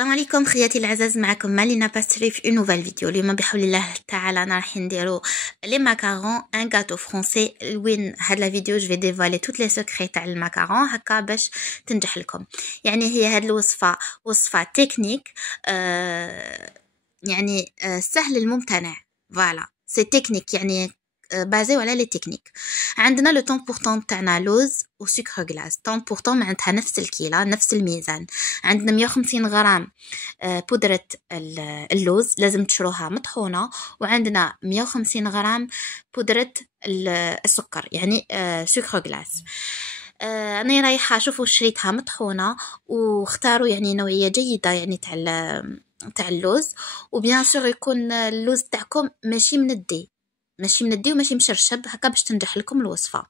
السلام عليكم خياتي العزاز، معكم مالينا باستري في نوفال فيديو. اليوم بحول الله تعالى انا راح نديرو لي ماكارون ان غاتو فرونسي. وين هاد لا فيديو جو في ديفوالي توت لي سيكري تاع الماكارون هكا باش تنجح لكم. يعني هي هاد الوصفه وصفه تكنيك، يعني سهل الممتنع. فوالا سي تكنيك، يعني بازيو على لي تكنيك. عندنا لو طون بورطون تاعنا لوز وسكر غلاس. طون بورطون معناتها نفس الكيلة نفس الميزان. عندنا 150 غرام بودرة اللوز لازم تشروها مطحونة، وعندنا 150 غرام بودرة السكر يعني سكر غلاس. انا رايحه شوفوا شريتها مطحونه، واختاروا يعني نوعيه جيده يعني تاع اللوز، وبيان سور يكون اللوز تاعكم ماشي مندي وماشي مشرشب هكا باش تنجح لكم الوصفه.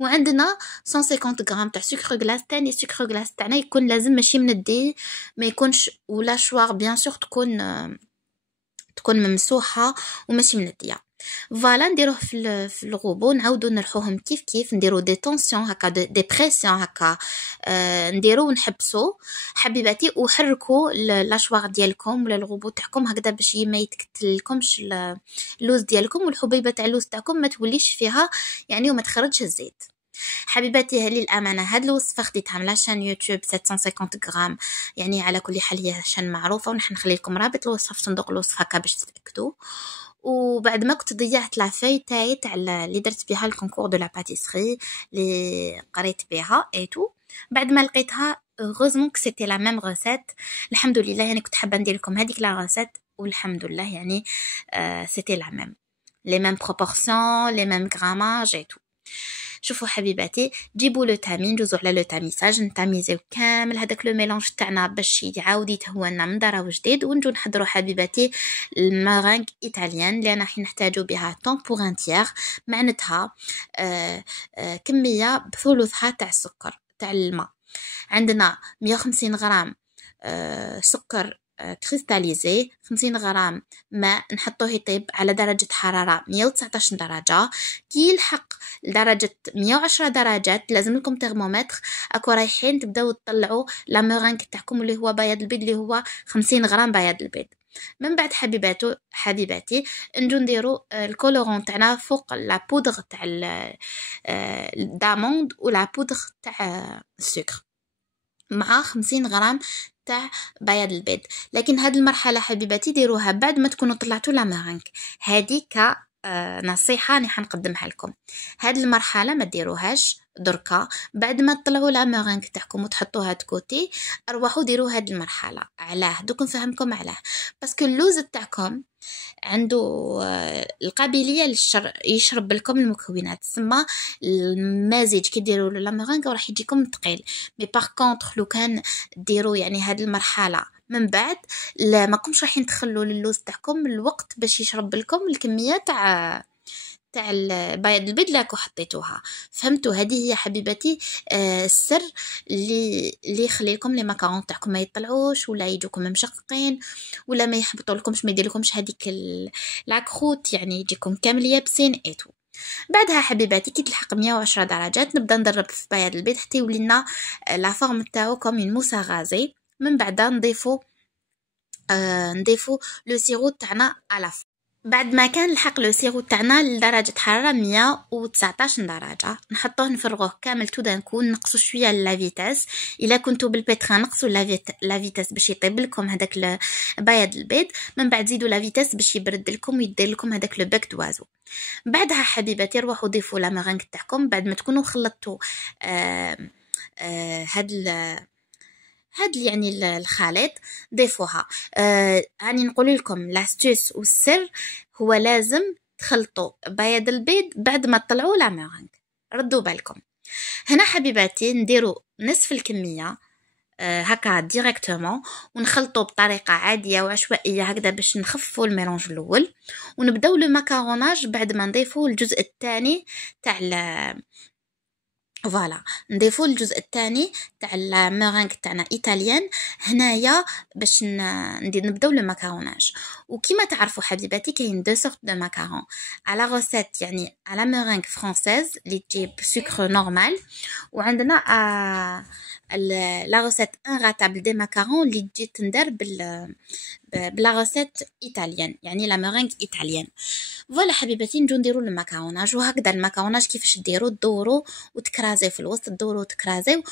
وعندنا 150 غرام تاع سكر غلاس. تاني سكر غلاس تاعنا يكون لازم ماشي مندي، ما يكونش ولا شوار، بيان سور تكون ممسوحه وماشي منديه. فوالا نديروه في الغوبو، نعاودو نرحوهم كيف نديرو دي طونسيون هكا دي بريسيون هكا، نديرو ونحبسو حبيباتي، وحركوا لاشواغ ديالكم ولا الغوبو تاعكم هكذا باش ما يتكتلكمش اللوز ديالكم، والحبيبه تاع اللوز تاعكم ما توليش فيها يعني وما تخرجش الزيت. حبيباتي للامانه هاد الوصفه خديتها من لاشين يوتيوب 750 غرام، يعني على كل حال هي شان معروفه، ونحن نخلي لكم رابط الوصفه في صندوق الوصف هكا باش تتاكدوا. وبعد ما كنت ضيعت لا في تاعي تاع اللي درت بها الكونكور دو لا باتيسري اللي قريت بها ايتو، بعد ما لقيتها غوزمون كو سيتي لا ميم غوسيت. الحمد لله يعني كنت حابه ندير لكم هذيك لا غوسيت، والحمد لله يعني سيتي لا ميم، لي ميم بروبورسيون لي ميم غراماج ايتو. شوفوا حبيباتي، جيبوا لو تامين، ندوزو على لو تاميساج، نتاميزيو كامل هذاك لو ميلونج تاعنا باش يعاود يتهوى لنا من دار وجديد، ونجو نحضروا حبيباتي المارينغ ايطاليان اللي راح نحتاجوا بها طون بور ان تيير، معناتها كميه بثلثها تاع السكر تاع الماء. عندنا 150 غرام سكر كريستاليزي، 50 غرام ماء نحطوه يطيب على درجة حرارة 119 درجة. كي يلحق لدرجة 110 درجات لازم لكم ترمومتر، اكو رايحين تبداو تطلعوا لا مورينغ تاعكم اللي هو بياض البيض، اللي هو 50 غرام بياض البيض. من بعد حبيباتي نجو نديرو الكولورون تاعنا فوق لا بودر تاع الداموند ولا بودر تاع السكر، مع 50 غرام تاع بياض البيض. لكن هاد المرحله حبيباتي ديروها بعد ما تكونوا طلعتوا لا مارينغ. هذه نصيحه راني حنقدمها لكم. هاد المرحله ما ديروهاش دركا، بعد ما تطلعوا لا مارينغ تاعكم وتحطوها تكوتي، اروحوا ديروا هاد المرحله. علاه دوك نفهمكم علاه؟ باسكو اللوز تاعكم عنده القابليه يشرب لكم المكونات، تسمى المازج كي ديروا له لا مارينغ راح يجيكم ثقيل. مي باغ كونطخ لو كان ديروا يعني هاد المرحله من بعد، لا ما كنتش رايحين تخلوا للوز تاعكم الوقت باش يشرب لكم الكميه تاع البيض البيض اللي راكو حطيتوها. فهمتوا؟ هذه هي حبيباتي السر اللي يخليكم لي ماكارون تاعكم ما يطلعوش ولا يجوكم مشقين ولا ما يحبطوا لكمش، ما يدير لكمش هذيك لاكروت يعني يجيكم كامل يابسين ايتو. بعدها حبيباتي كي تلحق 110 درجات نبدا نضرب في بياض البيض حتى يولي لنا لا فورم تاعو كوم اون موسا غازي. من بعد نضيفو لو سيرو تاعنا على بعد ما كان لحق لو سيرو تاعنا لدرجه حراره 119 درجه نحطوه نفرغوه كامل. تو دانكو نقصوا شويه لا فيتاس، الا كنتو بالبيترا نقصوا لا فيتاس باش يطيب لكم هذاك بياض البيض. من بعد زيدوا لا فيتاس باش يبرد لكم ويدير لكم هذاك لو باك دوازو. بعدها حبيباتي روحوا ضيفوا لا مارينغ تاعكم بعد ما تكونوا خلطتوا هاد يعني الخليط ضيفوها. راني نقول لكم لاستوس والسر هو لازم تخلطوا بياض البيض بعد ما تطلعوا لا مارينغ. ردوا بالكم هنا حبيباتي، نديروا نصف الكميه هكا ديريكتومون ونخلطوا بطريقه عاديه وعشوائيه هكذا باش نخفوا الميلونج الاول، ونبداو لو ماكاروناج بعد ما نضيفوا الجزء الثاني تاع فوالا نضيفو الجزء الثاني تاع الميرينغ تاعنا ايطاليان هنايا باش نبداو لو ماكاروناج. وكما تعرفوا حبيباتي كاين دو سورت دو ماكارون، على غوسيت يعني على ميرينغ فرانسيز اللي تجيب سكر نورمال، وعندنا لا غوسيت ان راتابل دي ماكارون اللي تجي تندار بلا غوسيت ايطاليان يعني لا ميرينغ ايطاليان. فوالا حبيباتي نجو نديرو المكروناج. وهكذا المكروناج كيفاش ديرو دورو وتكرازيو في الوسط، دورو وتكرازيو.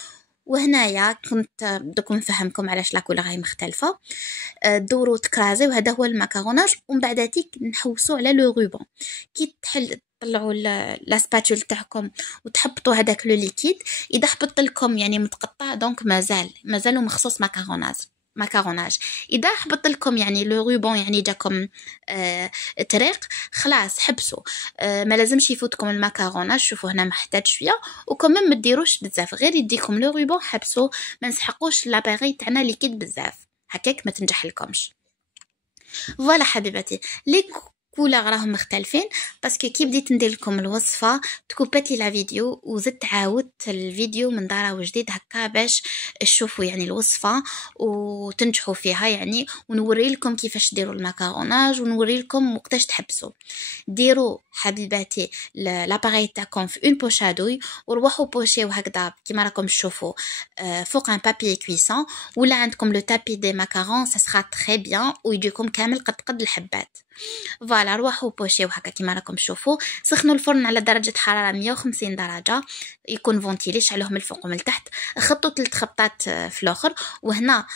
وهنايا كنت دوك نفهمكم علاش لا كولور راهي مختلفه. دورو وتكرازيو هذا هو المكروناج. ومن بعداتيك نحوسو على لو روبون. كي طلعوا لا سباتول تاعكم وتحبطوا هذاك لو ليكيد، اذا حبط لكم يعني متقطع دونك مازالوا مخصوص ماكاروناج. اذا حبط لكم يعني لو روبون يعني جاكم طريق، خلاص حبسوا. ما لازمش يفوتكم الماكاروناج. شوفوا هنا محتاج شويه، وكمان ما ديروش بزاف، غير يديكم لو روبون حبسوا. ما نسحقوش لاباري تاعنا ليكيد بزاف، هكاك ما تنجح لكمش. فوالا حبيباتي لي كولور راهم مختلفين باسكو كي بديت ندير لكم الوصفه تكوبات لي لا فيديو وزدت عاودت الفيديو من دارا وجديد هكا باش تشوفوا يعني الوصفه وتنجحوا فيها يعني، ونوري لكم كيفاش ديروا المكروناج ونوري لكم وقتاش تحبسوا. ديروا حبيباتي لاباري تاعكم في اون بوشادوي وروحوا بوشيو هكذا كيما راكم تشوفوا فوق ان بابي كويسون، ولا عندكم لو تابي دي ماكارون سا سرا تري بيان ويجيكم كامل قد الحبات. فوالا روحوا بوشيو هكا كيما راكم تشوفوا. سخنوا الفرن على درجه حراره 150 درجه، يكون فونتيلي، شعلوه من الفوق ومن التحت. خطوا 3 خبطات في الاخر. وهنا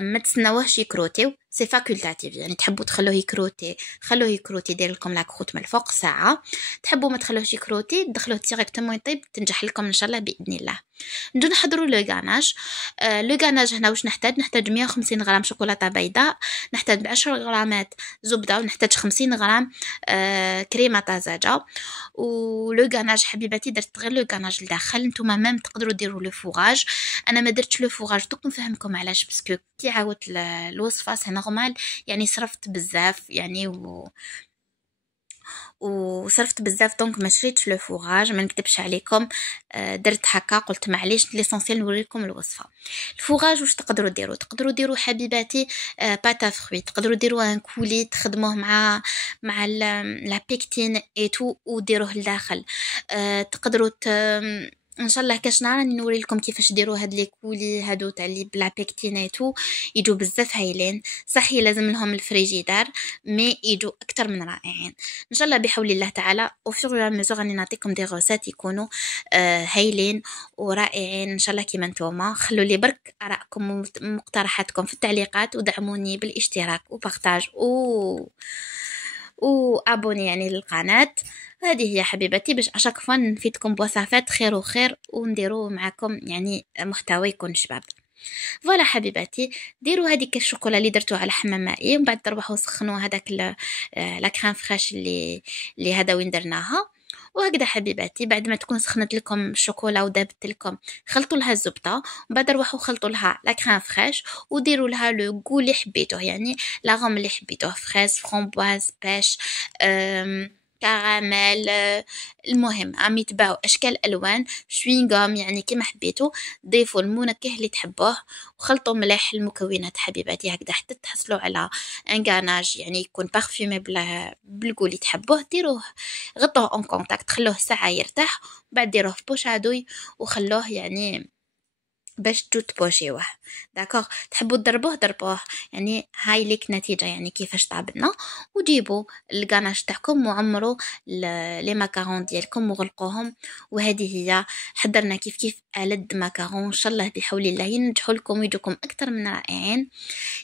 ما تسناوهش يكروتيو، سي فاكولتاتيف يعني تحبوا تخلوه يكروتي خلوه يكروتي، دير لكم لاكروت من الفوق ساعه. تحبوا ما تخلوهش يكروتي دخلوه ديريكتومون يطيب، تنجح لكم ان شاء الله باذن الله. نجو نحضروا لو غاناج. لو غاناج هنا واش نحتاج 150 غرام شوكولاته بيضاء، نحتاج 10 غرامات زبده، ونحتاج 50 غرام كريمه طازجه. ولو غاناج حبيباتي درت غير لو غاناج لداخل. نتوما ميم تقدروا ديروا لو فوراج، انا ما درتش لو فوراج دوك نفهمكم علاش، باسكو كي عاودت الوصفه سي نورمال يعني صرفت بزاف يعني وصرفت بزاف دونك ما شريتش لو فوراج، ما نكذبش عليكم. درت هكا قلت معليش ليسونسيال نوريكم الوصفه. الفوراج واش تقدروا ديروا حبيباتي باتا فروي، تقدروا ديروا ان كولي تخدموه مع لا بيكتين اي تو وديروه لداخل. تقدروا ان شاء الله كاش نهار راني نوري لكم كيفاش ديروا هاد لي كولي هادو تاع لي بلا بيكتينيتو، يجوا بزاف هايلين. صحيح لازم لهم الفريجيدار مي يجوا اكثر من رائعين ان شاء الله بحول الله تعالى. وفي ميزور راني نعطيكم دي غوسات يكونوا هايلين ورائعين ان شاء الله كيما نتوما. خلوا لي برك ارائكم ومقترحاتكم في التعليقات، ودعموني بالاشتراك وبارطاج وابوني يعني للقناه. هذه هي حبيباتي باش اشاك فوا نفيدكم بوصفات خير وخير ونديرو معكم يعني محتوى يكون شباب. فوالا حبيباتي ديروا هذيك الشوكولا اللي درتوها على حمام مائي، ومن بعد تروحوا سخنوا هذاك لا كريم فريش اللي هذا وين درناها. وهكذا حبيباتي بعد ما تكون سخنت لكم الشوكولا ودابت لكم، خلطوا لها الزبده، ومن بعد روحوا خلطوا لها لا كريم فريش وديروا لها لو غو اللي حبيتوه، يعني لا غوم اللي حبيتوه، فريز، فرومبواز، بيش، كراميل. المهم عم يتباعوا اشكال الوان شوينغوم يعني كما حبيتوا. ضيفوا المنكه اللي تحبوه وخلطوا مليح المكونات حبيباتي هكذا حتى تحصلوا على ان غاناج يعني يكون بارفيومي بالكو اللي تحبوه. ديروه غطوه اون كونتاكت، خلوه ساعه يرتاح، بعد ديروه في بوشادوي وخلوه يعني باش تبوشيوه. داكوغ تحبوا تضربوه يعني هاي ليك نتيجه يعني كيفاش طابلنا. وجيبوا الغاناش تاعكم وعمروا لي ماكارون ديالكم وغلقوهم. وهذه هي حضرنا كيف ألد ماكارون ان شاء الله بحول الله ينجحوا لكم ويجوكم اكثر من رائعين.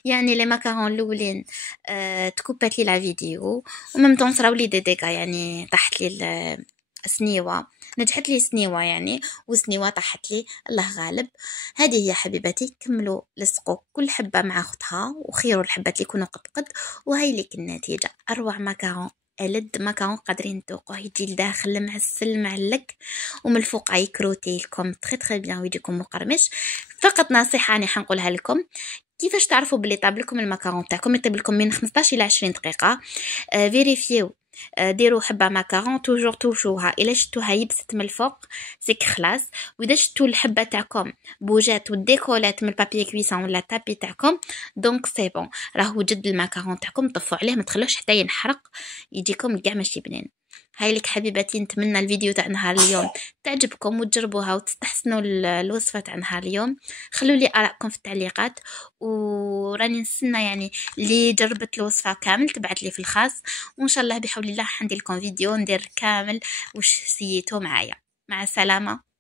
يعني لي ماكارون الاولين تكوبات لي لا فيديو وميم طون صراو لي ديغا يعني طاحت لي سنيوه، نجحت لي سنيوه يعني وسنيوه طاحت لي، الله غالب. هذه هي حبيباتي كملوا لصقوا كل حبه مع اختها وخيروا الحبات اللي يكونوا قد وهاي لك النتيجه. اروع ماكارون ألد ماكارون قادرين تذوقوه، يجي لداخل معسل معلك ومن الفوق يكروتي لكم تري بيان ويجيكم مقرمش. فقط نصيحه راني حنقولها لكم كيفاش تعرفوا بلي طاب لكم الماكارون تاعكم. يطيب لكم من 15 الى 20 دقيقه. فيريفيو ديروا حبه ماكارون توجور توشوها، الا شفتوها يبست من الفوق سيك خلاص. واذا شفتوا الحبه تاعكم بوجات وديكولات من البابي كويسون ولا التابي تاعكم دونك سي بون، راهو جد الماكارون تاعكم. طفوا عليه ما تخلوش حتى ينحرق، يجيكم كاع ماشي بنين. هاي لك حبيباتي، نتمنى الفيديو تاع نهار اليوم تعجبكم وتجربوها وتستحسنوا الوصفه تاع نهار اليوم. خلوا لي ارائكم في التعليقات، وراني نستنى يعني اللي جربت الوصفه كامل تبعت لي في الخاص، وان شاء الله بحول الله حندير لكم فيديو ندير كامل واش سيتو معايا. مع السلامه.